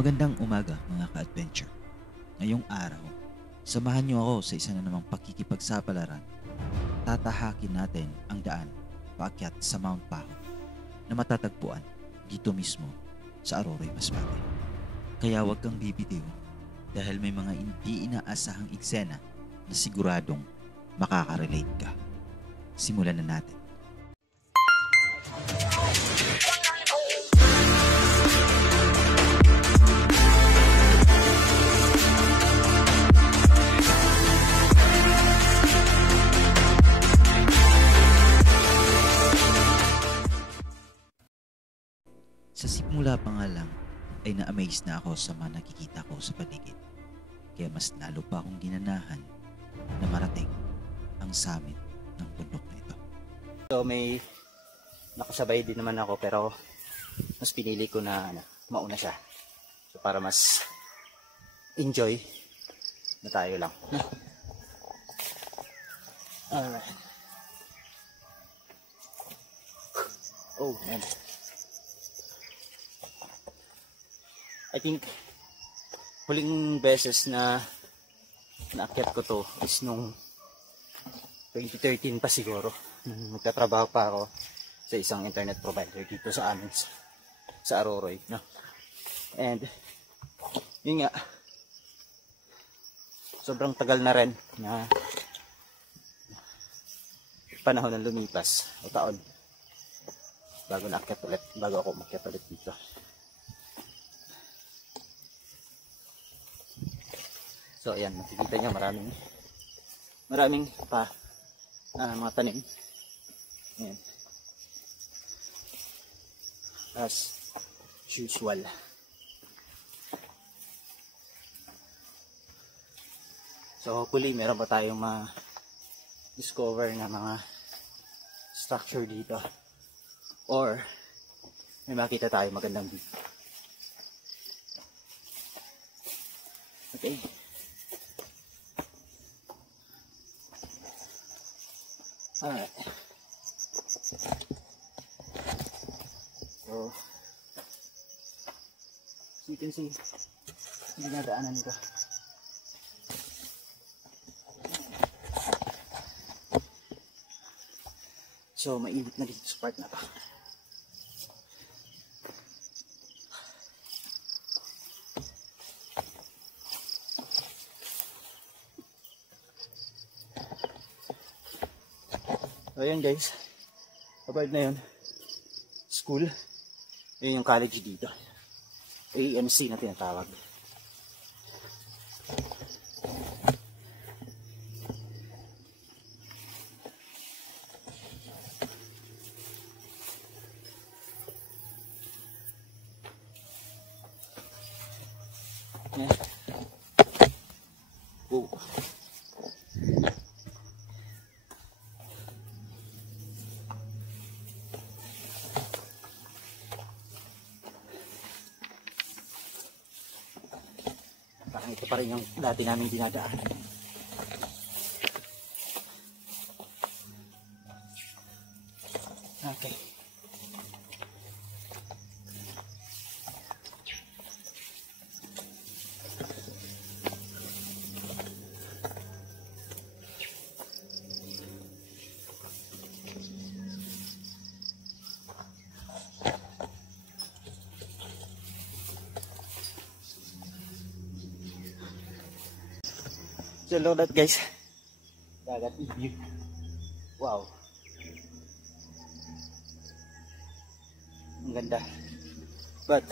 Magandang umaga mga ka-adventure. Ngayong araw, samahan niyo ako sa isa na namang pakikipagsapalaran. Tatahakin natin ang daan paakyat sa Mount Paho na matatagpuan dito mismo sa Aroroy, Masbate. Kaya huwag kang bibitiw dahil may mga hindi inaasahang eksena na siguradong makaka-relate ka. Simulan na natin. Sa simula pa nga lang ay na-amaze na ako sa mga nakikita ko sa paligid. Kaya mas lalo pa akong ginanahan na marating ang summit ng bundok na ito. So may nakasabay din naman ako pero mas pinili ko na mauna siya. So para mas enjoy na tayo lang. Alright. Oh man. I think huling beses na naakyat ko to is nung 2013 pa siguro. Nagtatrabaho pa ako sa isang internet provider dito sa amin sa Aroroy, no? And yun nga, sobrang tagal na rin na panahon ng lumipas o taon bago naakyat ulit, bago ako umakyat ulit dito. So ayan, makikita nyo maraming pa mga tanim. Ayan. As usual. So hopefully meron pa tayong ma-discover na mga structure dito. Or may makita tayo magandang view. Okay. Alright. So you can see, dinadaanan nito. So mainit na dito sa part na to. So yun guys, kapag na yun, school, yun yung college dito, AMC na tinatawag. Yeah. Oh. Parang ito pa rin yung dati namin dinadaan. Okay. So look at that guys, dagat view. Wow, ang ganda. But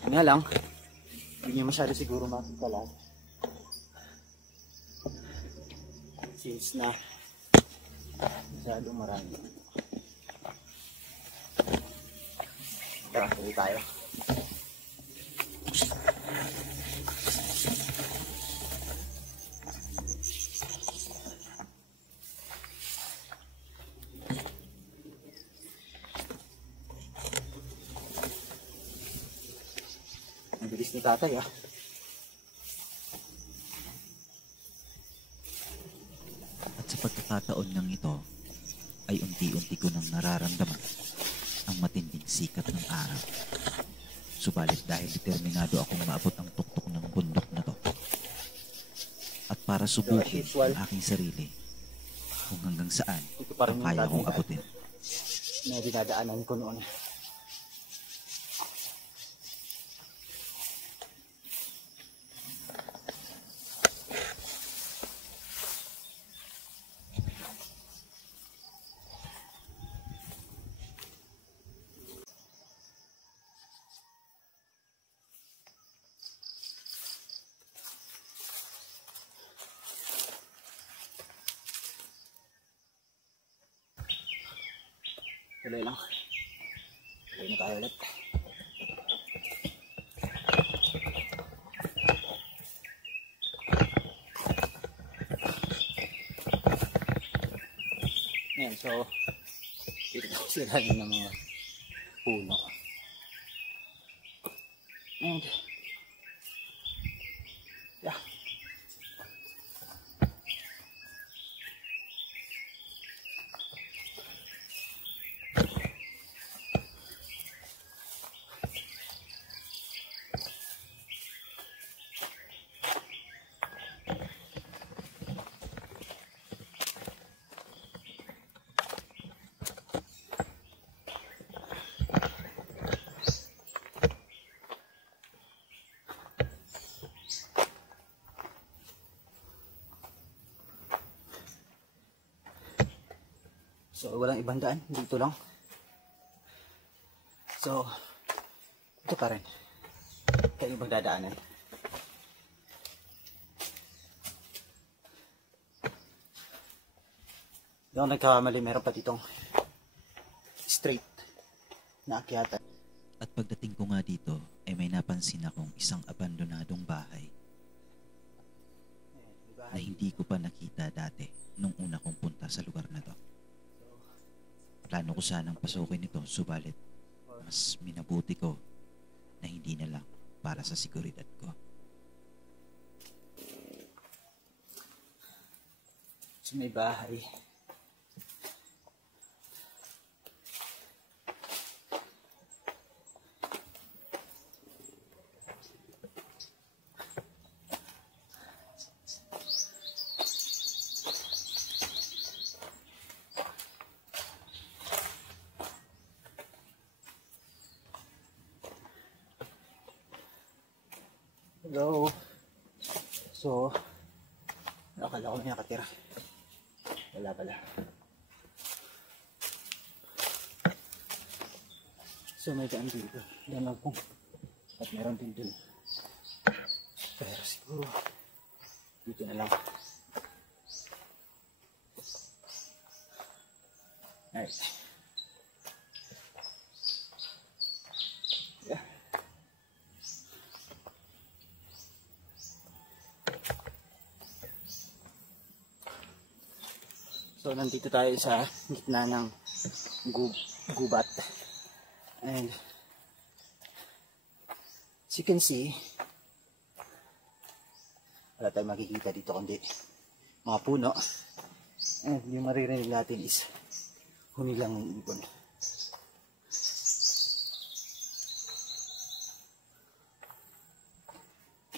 yun nga lang, hindi nyo masyado siguro makikita lahat since na masyadong marami. Tara, tuloy tayo. Ang bilis ni tatay ah. At sa pagkakataon ng ito ay unti-unti ko nang nararamdaman ang matinding sikat ng araw. Subalit dahil determinado akong maabot ang tuktok ng bundok na to. At para subukin ang aking sarili kung hanggang saan Ito pa rin ang yung kaya kong dating abutin. na dinadaanan ko noon. Tuloy lang. Tuloy na tayo ulit. Ayan, so dito ako sa ilalim ng mga puno. And yeah. So, walang ibang daan. Dito lang. So, ito pa rin. Kaya ibang dadaanan. Hindi ako nagkakamali. Meron pa ditong straight na akyatan. At pagdating ko nga dito ay may napansin akong isang abandonadong bahay na hindi ko pa nakita dati nung una kong punta sa lugar na to. Plano ko sanang pasukin ito, subalit mas minabuti ko na hindi na lang para sa seguridad ko. So, may bahay. Hello. So, akala ko may nakatira. Wala pala. So, may daan dito. Yan lang po. At meron din dun. Pero siguro, dito na lang. Alright. Yeah. So, nandito tayo sa gitna ng gubat. And, as you can see, wala tayong makikita dito kundi mga puno. And, yung maririnig natin is hunilang ng ibon.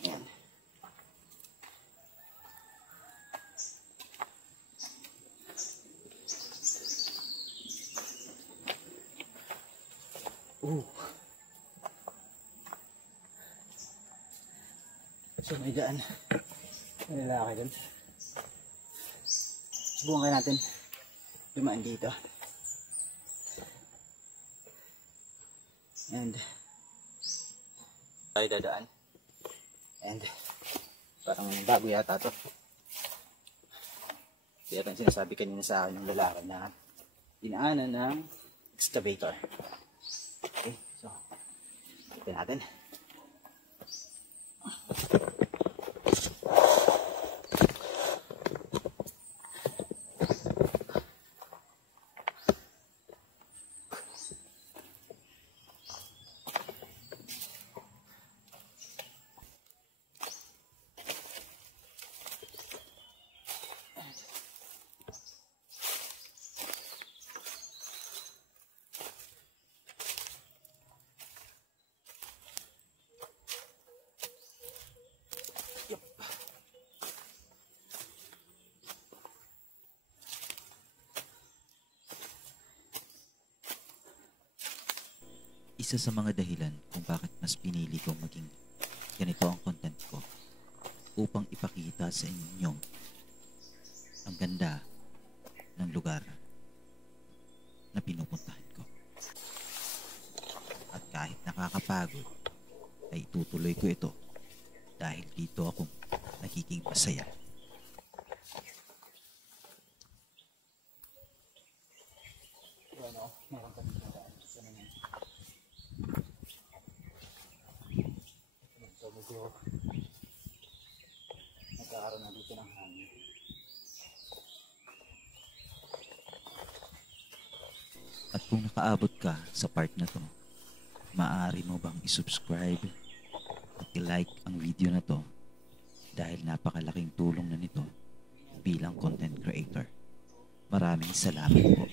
Ayan. So may daan. May lalaki doon. Subukan kaya natin dumaan dito. And tayo dadaan. And parang bago yata to. Kaya rin sinasabi kanina sa akin ng lalaki na dinaanan ng excavator. Okay, so ito natin. isa sa mga dahilan kung bakit mas pinili kong maging ganito ang content ko upang ipakita sa inyo ang ganda ng lugar na pinupuntahan ko. At kahit nakakapagod, ay itutuloy ko ito dahil dito ako nagiging masaya. Meron ka dito. So, medyo nagkakaroon na dito ng hangin. At kung nakaabot ka sa part na to, maaari mo bang isubscribe at i-like ang video na to dahil napakalaking tulong na nito bilang content creator. Maraming salamat po.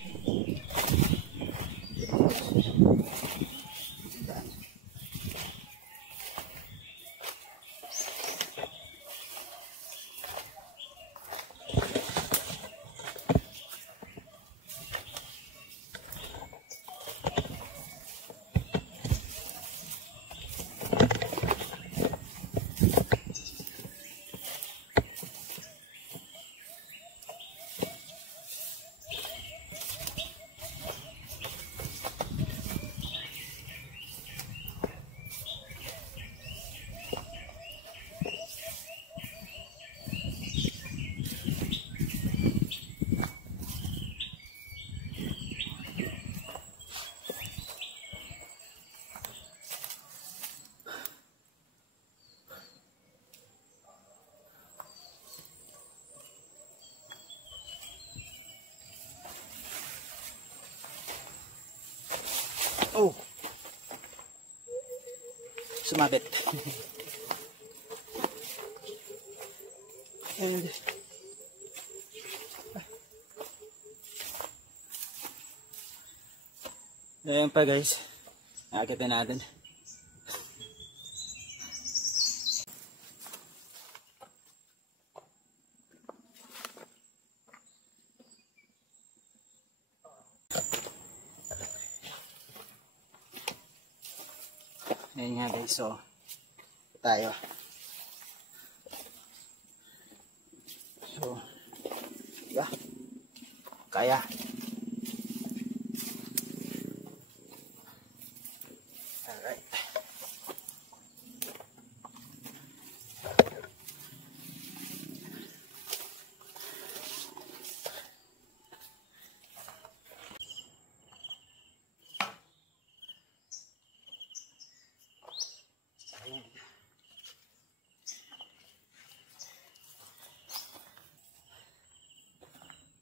Oh! Sumabit. And ayan pa guys. Nakakita natin. Ayan nga guys, so tayo. So, diba? Kaya. Alright.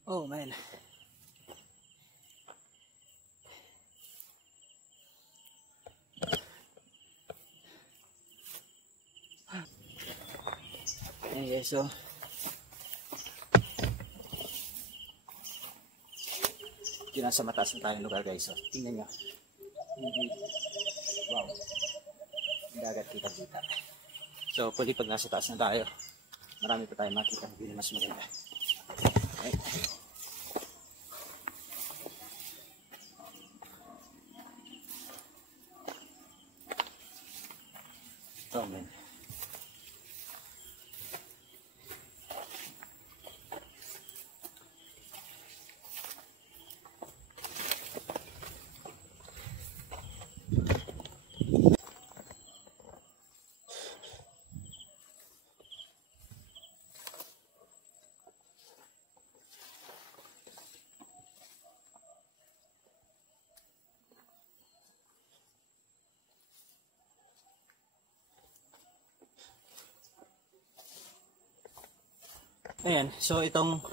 Oh man. Okay, so yun nasa mataas na tayong lugar guys. So, tingnan nyo. Wow. Ang dagat kita-kita. So, pwede pag nasa taas na tayo, marami pa tayong makita. Hindi mas maganda. Okay. Oh man. Ayan, so itong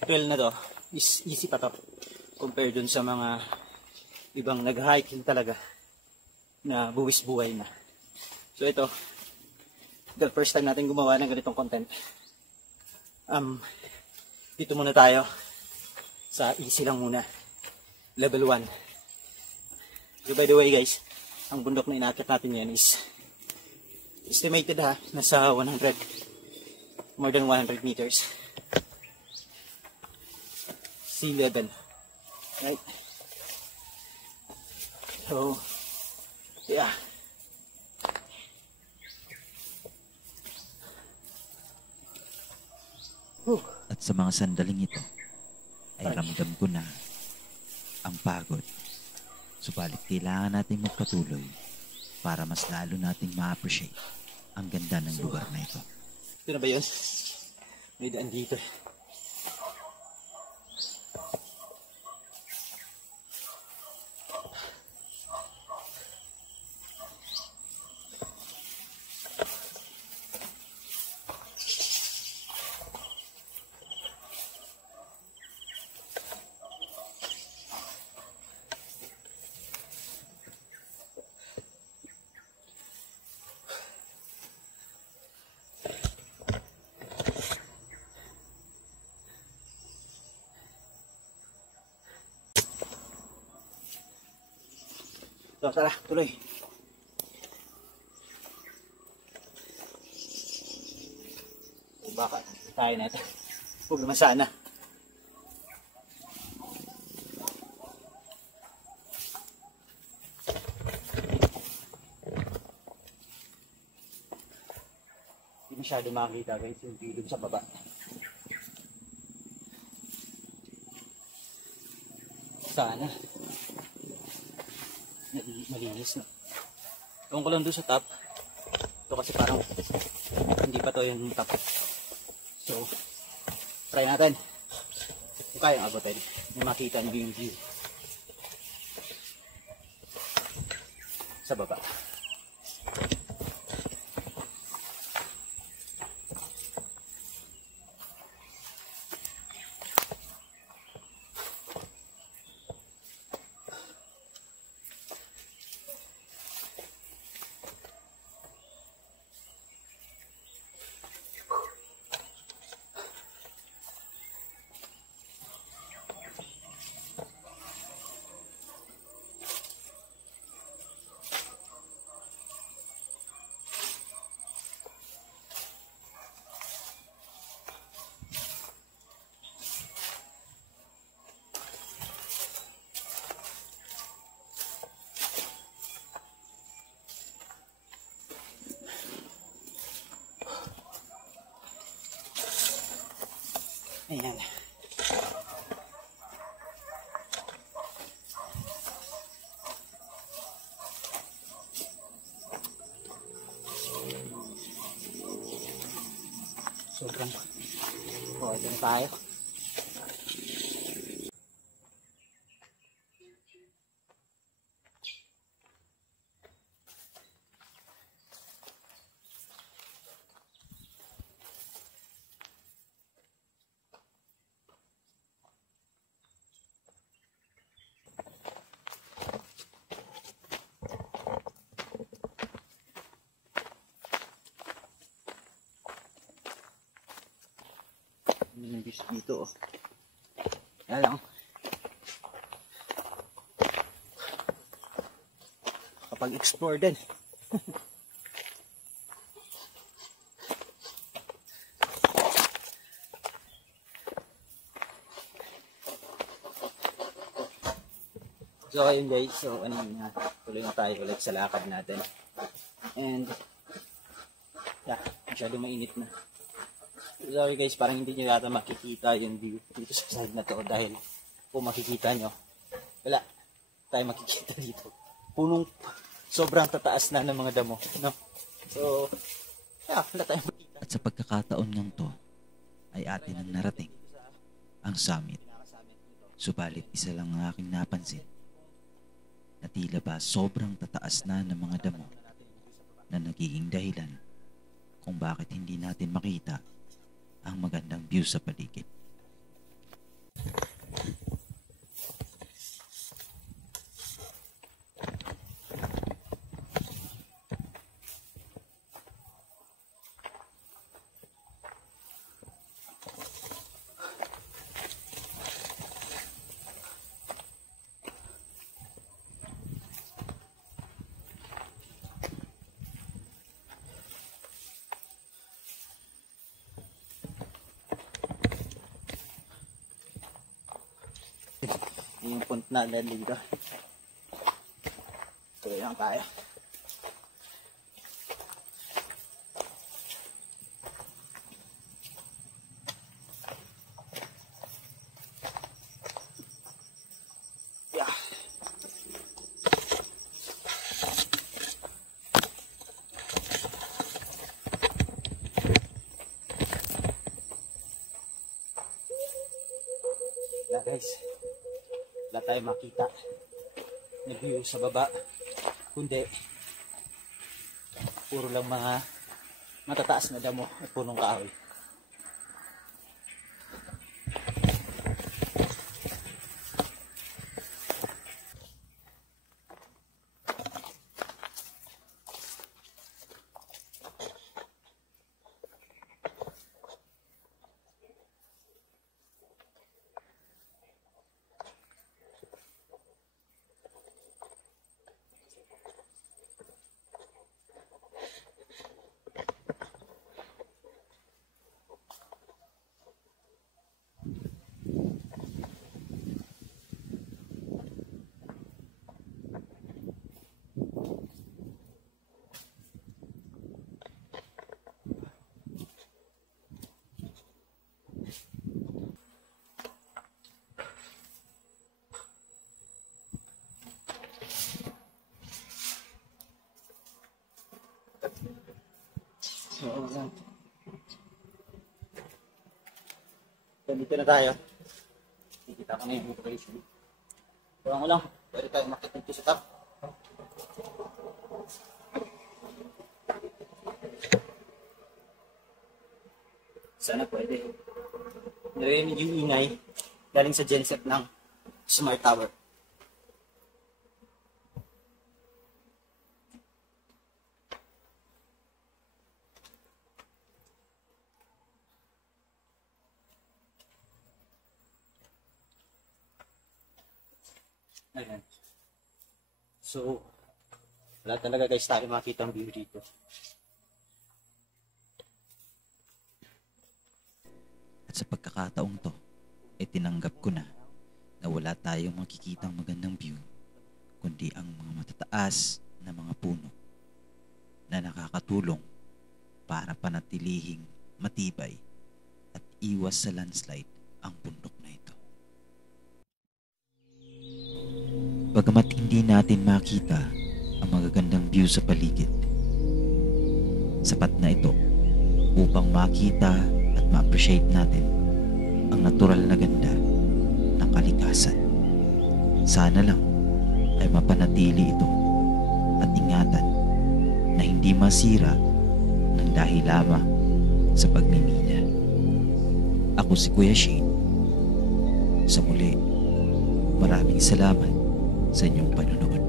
trail na to is easy pa to compared dun sa mga ibang nag-hiking talaga na buwis buhay na. So ito, the first time natin gumawa ng ganitong content. Dito muna tayo sa easy lang muna, level 1. So by the way guys, ang bundok na inakit natin yan is estimated nasa 100, more than 100 meters sea level, right? So, yeah. At sa mga sandaling ito ay ramdam ko na ang pagod. Subalit kailangan nating magpatuloy para mas lalo nating ma-appreciate ang ganda ng lugar na ito. Ito na ba yun? May daan dito. So, tara, tuloy. Baka tayo na ito. Huwag naman sana. Hindi masyado makakita guys yung bilog sa baba. Sana. Malinis na. Ewan ko lang doon sa top. Ito kasi parang hindi pa to yung top. So, try natin. Kung kayang abutin, may makita niyo yung view sa baba. Ayan. Sobrang dyan tayo. Yung views dito, oh. Kaya lang, kapag explore din. So ayun guys, so tuloy na tayo ulit sa lakad natin. And yeah, masyado mainit na. Sorry guys, parang hindi nyo yata makikita yung view dito sa side na to dahil kung makikita nyo, wala tayo makikita dito. Punong sobrang tataas na ng mga damo, no? So, yeah, wala tayong makikita. At sa pagkakataon ng to, ay atin ang narating ang summit. Subalit isa lang ang aking napansin na tila ba sobrang tataas na ng mga damo na nagiging dahilan kung bakit hindi natin makita ang magandang view sa paligid. Yung punt na dito. lang tayo. Yeah. Guys, wala tayong makita na view sa baba, kundi puro lang mga matataas na damo at punong kahoy. Oo lang. Dito na tayo. Nakikita ko na yung location. Kurang ko lang. Pwede tayo makita dito sa top. Sana pwede. Narinig yung ingay galing sa genset ng Smart Tower. Ayan. So, wala talaga guys tayo makita ang view dito. At sa pagkakataong to, tinanggap ko na wala tayong makikitang magandang view, kundi ang mga matataas na mga puno na nakakatulong para panatilihing matibay at iwas sa landslide ang bundok na ito. Bagamat hindi natin makita ang magagandang view sa paligid, sapat na ito upang makita at ma-appreciate natin ang natural na ganda ng kalikasan. Sana lang ay mapanatili ito at ingatan na hindi masira ng dahil lamang sa pagmimina. Ako si Kuya Shane. Sa muli, maraming salamat sa inyong panonood.